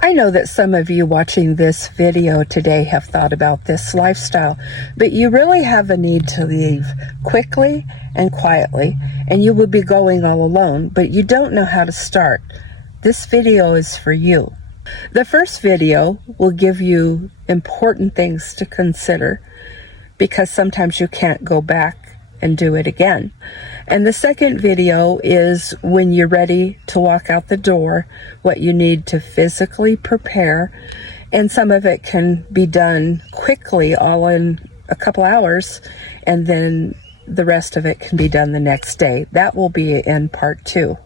I know that some of you watching this video today have thought about this lifestyle, but you really have a need to leave quickly and quietly, and you will be going all alone, but you don't know how to start. This video is for you. The first video will give you important things to consider because sometimes you can't go back and do it again. And the second video is when you're ready to walk out the door, what you need to physically prepare, and some of it can be done quickly, all in a couple hours, and then the rest of it can be done the next day. That will be in part 2.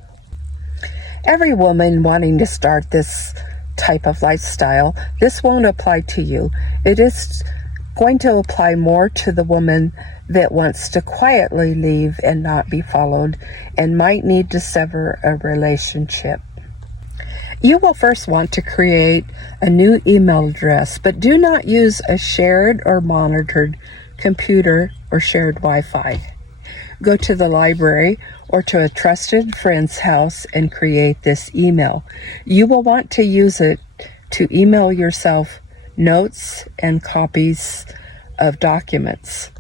Every woman wanting to start this type of lifestyle, this won't apply to you. It is going to apply more to the woman that wants to quietly leave and not be followed and might need to sever a relationship. You will first want to create a new email address, but do not use a shared or monitored computer or shared Wi-Fi. Go to the library or to a trusted friend's house and create this email. You will want to use it to email yourself notes and copies of documents.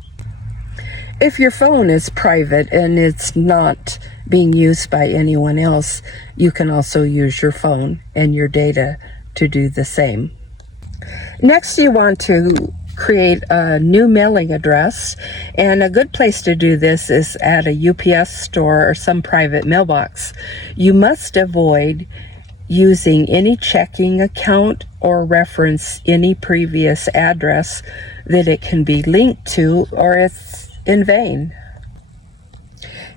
If your phone is private and it's not being used by anyone else, you can also use your phone and your data to do the same. Next, you want to create a new mailing address, and a good place to do this is at a UPS store or some private mailbox. You must avoid using any checking account or reference any previous address that it can be linked to, or it's in vain.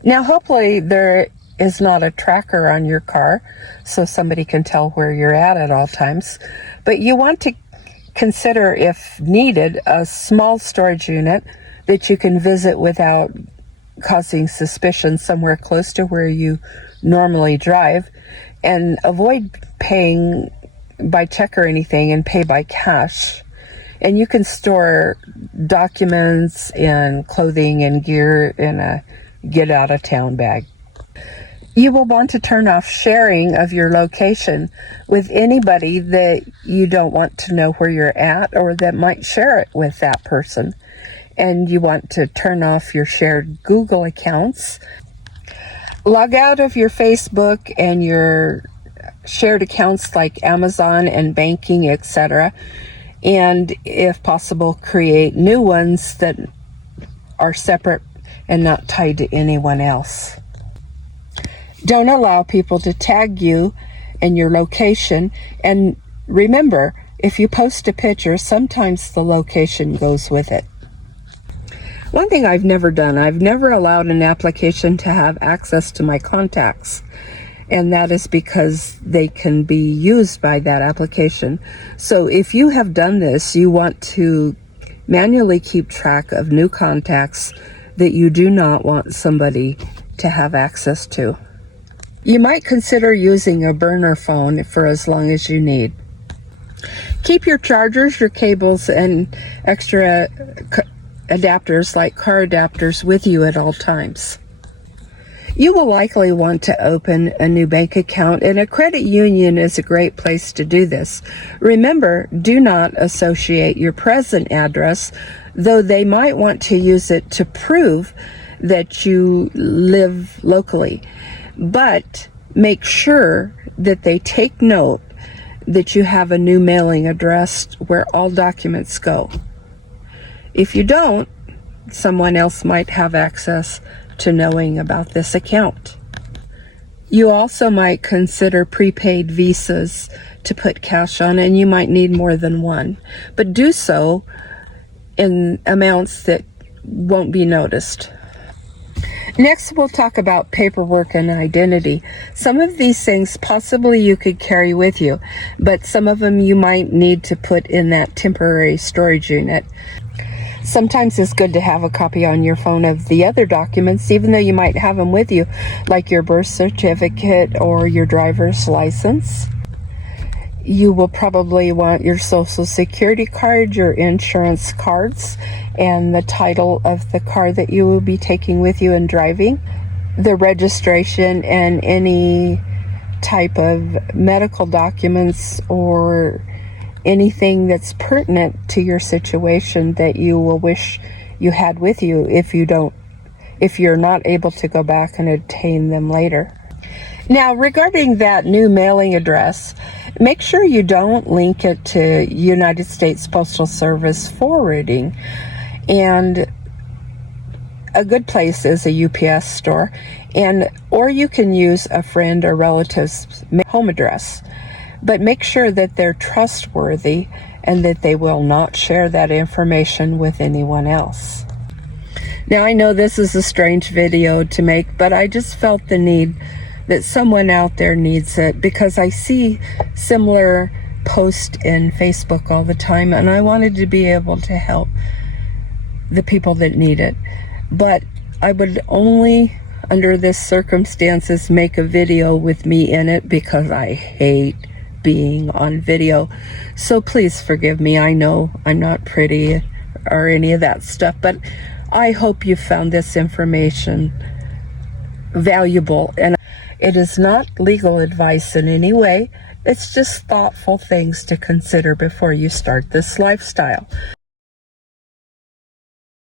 Now, hopefully there is not a tracker on your car so somebody can tell where you're at all times, but you want to consider, if needed, a small storage unit that you can visit without causing suspicion somewhere close to where you normally drive, and avoid paying by check or anything and pay by cash. And you can store documents and clothing and gear in a get-out-of-town bag. You will want to turn off sharing of your location with anybody that you don't want to know where you're at or that might share it with that person. And you want to turn off your shared Google accounts. Log out of your Facebook and your shared accounts like Amazon and banking, etc. And if possible, create new ones that are separate and not tied to anyone else. Don't allow people to tag you and your location. And remember, if you post a picture, sometimes the location goes with it. One thing I've never done, I've never allowed an application to have access to my contacts. And that is because they can be used by that application. So if you have done this, you want to manually keep track of new contacts that you do not want somebody to have access to. You might consider using a burner phone for as long as you need. Keep your chargers, your cables, and extra adapters like car adapters with you at all times. You will likely want to open a new bank account, and a credit union is a great place to do this. Remember, do not associate your present address, though they might want to use it to prove that you live locally. But make sure that they take note that you have a new mailing address where all documents go. If you don't, someone else might have access to knowing about this account. You also might consider prepaid visas to put cash on, and you might need more than one, but do so in amounts that won't be noticed. Next, we'll talk about paperwork and identity. Some of these things possibly you could carry with you, but some of them you might need to put in that temporary storage unit. Sometimes it's good to have a copy on your phone of the other documents, even though you might have them with you, like your birth certificate or your driver's license. You will probably want your social security card, your insurance cards, and the title of the car that you will be taking with you and driving, the registration, and any type of medical documents or anything that's pertinent to your situation that you will wish you had with you if you're not able to go back and obtain them later. Now, regarding that new mailing address, make sure you don't link it to United States Postal Service forwarding. And a good place is a UPS store, or you can use a friend or relative's home address. But make sure that they're trustworthy and that they will not share that information with anyone else. Now, I know this is a strange video to make, but I just felt the need that someone out there needs it, because I see similar posts in Facebook all the time, and I wanted to be able to help the people that need it. But I would only, under this circumstances, make a video with me in it, because I hate being on video. So please forgive me. I know I'm not pretty or any of that stuff, but I hope you found this information valuable. And it is not legal advice in any way. It's just thoughtful things to consider before you start this lifestyle.